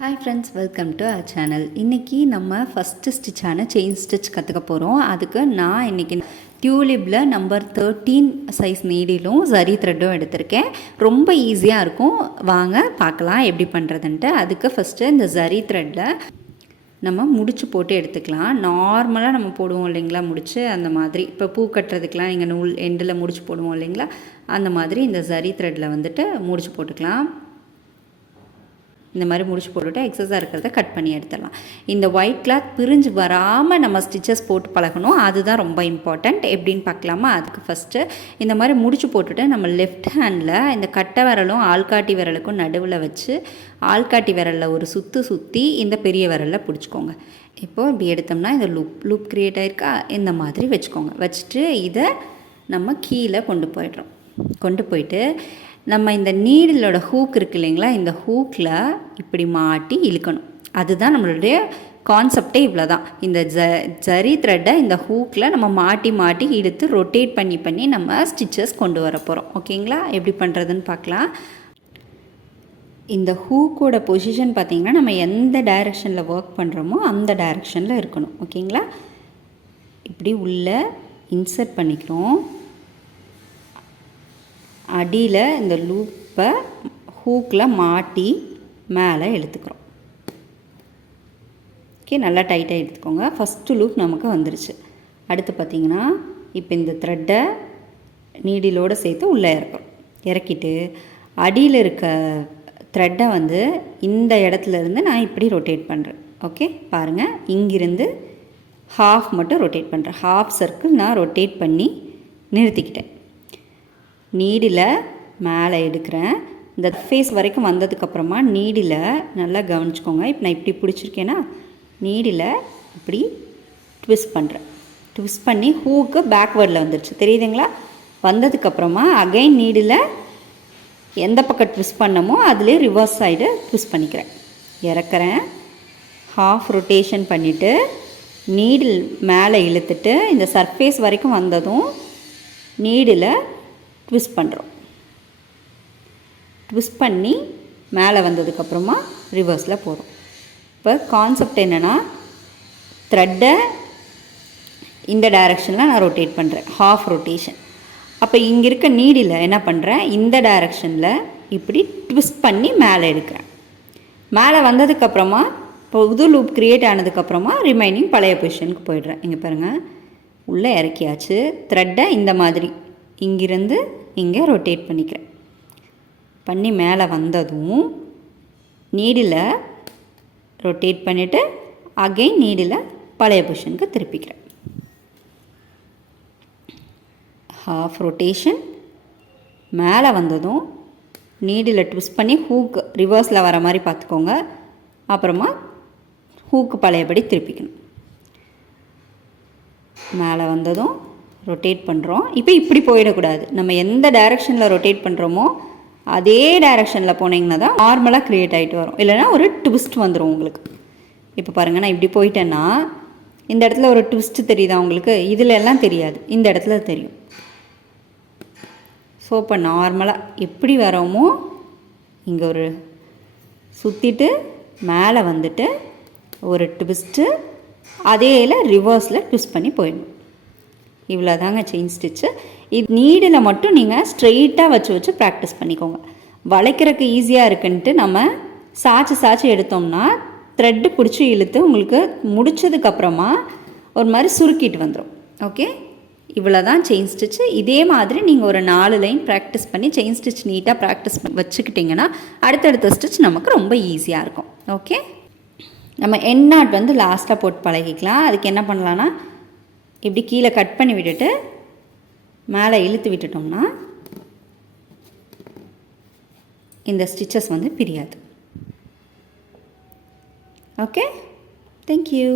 Hi friends, welcome to our channel. இன்றைக்கி நம்ம first ஸ்டிச்சான chain stitch கற்றுக்க போகிறோம். அதுக்கு நான் இன்றைக்கி டியூலிப்பில் நம்பர் 13 சைஸ் நீடிலும் சரி த்ரெட்டும் எடுத்திருக்கேன். ரொம்ப ஈஸியாக இருக்கும். வாங்க பார்க்கலாம் எப்படி பண்ணுறதுன்ட்டு. அதுக்கு ஃபஸ்ட்டு இந்த சரி த்ரெட்டில் நம்ம முடிச்சு போட்டு எடுத்துக்கலாம். நார்மலாக நம்ம போடுவோம் இல்லைங்களா முடிச்சு, அந்த மாதிரி இப்போ பூ கட்டுறதுக்கெலாம் இங்கே நூல் எண்டில் முடிச்சு போடுவோம் இல்லைங்களா, அந்த மாதிரி இந்த சரி த்ரெட்டில் வந்துட்டு முடிச்சு போட்டுக்கலாம். இந்த மாதிரி முடிச்சு போட்டுவிட்டு எக்ஸஸாக இருக்கிறத கட் பண்ணி எடுத்துடலாம். இந்த ஒயிட் கிளாத் பிரிஞ்சு வராமல் நம்ம ஸ்டிச்சஸ் போட்டு பழகணும். அதுதான் ரொம்ப இம்பார்ட்டண்ட். எப்படின்னு பார்க்கலாமா? அதுக்கு ஃபஸ்ட்டு இந்த மாதிரி முடிச்சு போட்டுவிட்டு நம்ம லெஃப்ட் ஹேண்டில் இந்த கட்டை விரலும் ஆள்காட்டி விரலுக்கும் நடுவில் வச்சு ஆள்காட்டி விரலில் ஒரு சுற்றி இந்த பெரிய விரலில் பிடிச்சிக்கோங்க. இப்போது இப்படி எடுத்தோம்னா இந்த லூப் க்ரியேட் ஆகிருக்கா, இந்த மாதிரி வச்சுக்கோங்க. வச்சுட்டு இதை நம்ம கீழே கொண்டு போயிட்டு நம்ம இந்த நீடிலோட ஹூக் இருக்குது இல்லைங்களா, இந்த ஹூக்கில் இப்படி மாட்டி இழுக்கணும். அதுதான் நம்மளுடைய கான்செப்டே. இவ்வளோ தான். இந்த ஜரி த்ரெட்டை இந்த ஹூக்கில் நம்ம மாட்டி இழுத்து ரொட்டேட் பண்ணி நம்ம ஸ்டிச்சஸ் கொண்டு வர போகிறோம். ஓகேங்களா? எப்படி பண்ணுறதுன்னு பார்க்கலாம். இந்த ஹூக்கோட பொசிஷன் பார்த்திங்கன்னா நம்ம எந்த டைரெக்ஷனில் ஒர்க் பண்ணுறோமோ அந்த டைரெக்ஷனில் இருக்கணும். ஓகேங்களா? இப்படி உள்ளே இன்சர்ட் பண்ணிக்கிறோம். அடியில் இந்த லூப்பை ஹூக்கில் மாட்டி மேலே இழுத்துக்கிறோம். ஓகே, நல்லா டைட்டாக எடுத்துக்கோங்க. ஃபஸ்ட்டு லூப் நமக்கு வந்துருச்சு. அடுத்து பார்த்திங்கன்னா இப்போ இந்த த்ரெட்டை நீடிலோடு சேர்த்து உள்ளே இறக்கிட்டு அடியில் இருக்க த்ரெட்டை வந்து இந்த இடத்துலேருந்து நான் இப்படி ரொட்டேட் பண்ணுறேன். ஓகே, பாருங்கள், இங்கிருந்து ஹாஃப் மட்டும் ரொட்டேட் பண்ணுறேன். ஹாஃப் சர்க்கிள் நான் ரொட்டேட் பண்ணி நிறுத்திக்கிட்டேன். நீடில் மேலே எடுக்கிறேன். இந்த ஃபேஸ் வரைக்கும் வந்ததுக்கப்புறமா நீடில் நல்லா கவனிச்சுக்கோங்க. இப்போ நான் இப்படி பிடிச்சிருக்கேன்னா நீடில் இப்படி ட்விஸ்ட் பண்ணுறேன். ட்விஸ்ட் பண்ணி ஹூக்கு பேக்வேர்டில் வந்துடுச்சு, தெரியுதுங்களா? வந்ததுக்கப்புறமா அகைன் நீடில் எந்த பக்கம் ட்விஸ்ட் பண்ணமோ அதுலேயே ரிவர்ஸ் சைடு ட்விஸ்ட் பண்ணிக்கிறேன். இறக்குறேன். ஹாஃப் ரொட்டேஷன் பண்ணிவிட்டு நீடில் மேலே இழுத்துட்டு இந்த சர்ஃபேஸ் வரைக்கும் வந்ததும் நீடில் ட்விஸ்ட் பண்ணுறோம். ட்விஸ்ட் பண்ணி மேலே வந்ததுக்கப்புறமா ரிவர்ஸில் போகிறோம். இப்போ கான்செப்ட் என்னென்னா, த்ரெட்டை இந்த டைரெக்ஷனில் நான் ரொட்டேட் பண்ணுறேன், ஹாஃப் ரொட்டேஷன். அப்போ இங்கே இருக்க நீடில் என்ன பண்ணுறேன், இந்த டைரெக்ஷனில் இப்படி ட்விஸ்ட் பண்ணி மேலே எடுக்கிறேன். மேலே வந்ததுக்கப்புறமா இப்போ புது லூப் க்ரியேட் ஆனதுக்கப்புறமா ரிமைனிங் பழைய பொசிஷனுக்கு போயிடுறேன். இங்கே பாருங்கள், உள்ளே இறக்கியாச்சு. த்ரெட்டை இந்த மாதிரி இங்கிருந்து இங்கே ரொட்டேட் பண்ணி மேலே வந்ததும் நீடில் ரொட்டேட் பண்ணிவிட்டு அகைன் நீடில் பழைய பொசிஷனுக்கு திருப்பிக்கிறேன். Half rotation. மேலே வந்ததும் நீடில் ட்விஸ்ட் பண்ணி ஹூக்கு ரிவர்ஸில் வர மாதிரி பார்த்துக்கோங்க. அப்புறமா ஹூக்கு பழையபடி திருப்பிக்கணும். மேலே வந்ததும் ரொட்டேட் பண்ணுறோம். இப்போ இப்படி போயிடக்கூடாது. நம்ம எந்த டைரெக்ஷனில் ரொட்டேட் பண்ணுறோமோ அதே டைரெக்ஷனில் போனீங்கன்னா தான் நார்மலாக க்ரியேட் ஆகிட்டு வரும். இல்லைனா ஒரு ட்விஸ்ட் வந்துடும் உங்களுக்கு. இப்போ பாருங்கள், நான் இப்படி போயிட்டேன்னா இந்த இடத்துல ஒரு ட்விஸ்ட் தெரியுதா உங்களுக்கு? இதில் எல்லாம் தெரியாது, இந்த இடத்துல தெரியும். ஸோ இப்போ நார்மலாக எப்படி வரோமோ இங்கே ஒரு சுற்றிட்டு மேலே வந்துட்டு ஒரு ட்விஸ்ட்டு, அதேல ரிவர்ஸில் ட்விஸ்ட் பண்ணி போயிடணும். இவ்வளோ தாங்க செயின் ஸ்டிச்சு. இது நீடில் மட்டும் நீங்கள் ஸ்ட்ரெயிட்டாக வச்சு ப்ராக்டிஸ் பண்ணிக்கோங்க. வளைக்கிறதுக்கு ஈஸியாக இருக்குன்ட்டு நம்ம சாய்ச்சி எடுத்தோம்னா த்ரெட்டு பிடிச்சி இழுத்து உங்களுக்கு முடித்ததுக்கப்புறமா ஒரு மாதிரி சுருக்கிட்டு வந்துடும். ஓகே, இவ்வளோ தான் செயின் ஸ்டிச்சு. இதே மாதிரி நீங்கள் ஒரு 4 லைன் ப்ராக்டிஸ் பண்ணி செயின் ஸ்டிச் நீட்டாக ப்ராக்டிஸ் வச்சுக்கிட்டிங்கன்னா அடுத்தடுத்த ஸ்டிச் நமக்கு ரொம்ப ஈஸியாக இருக்கும். ஓகே, நம்ம எண்ட் நாட் வந்து லாஸ்ட்டாக போட்டு பழகிக்கலாம். அதுக்கு என்ன பண்ணலான்னா, இப்படி கீழே கட் பண்ணி விட்டுட்டு மேலே இழுத்து விட்டுட்டோம்னா இந்த ஸ்டிச்சஸ் வந்து பிரியாது. Okay, thank you.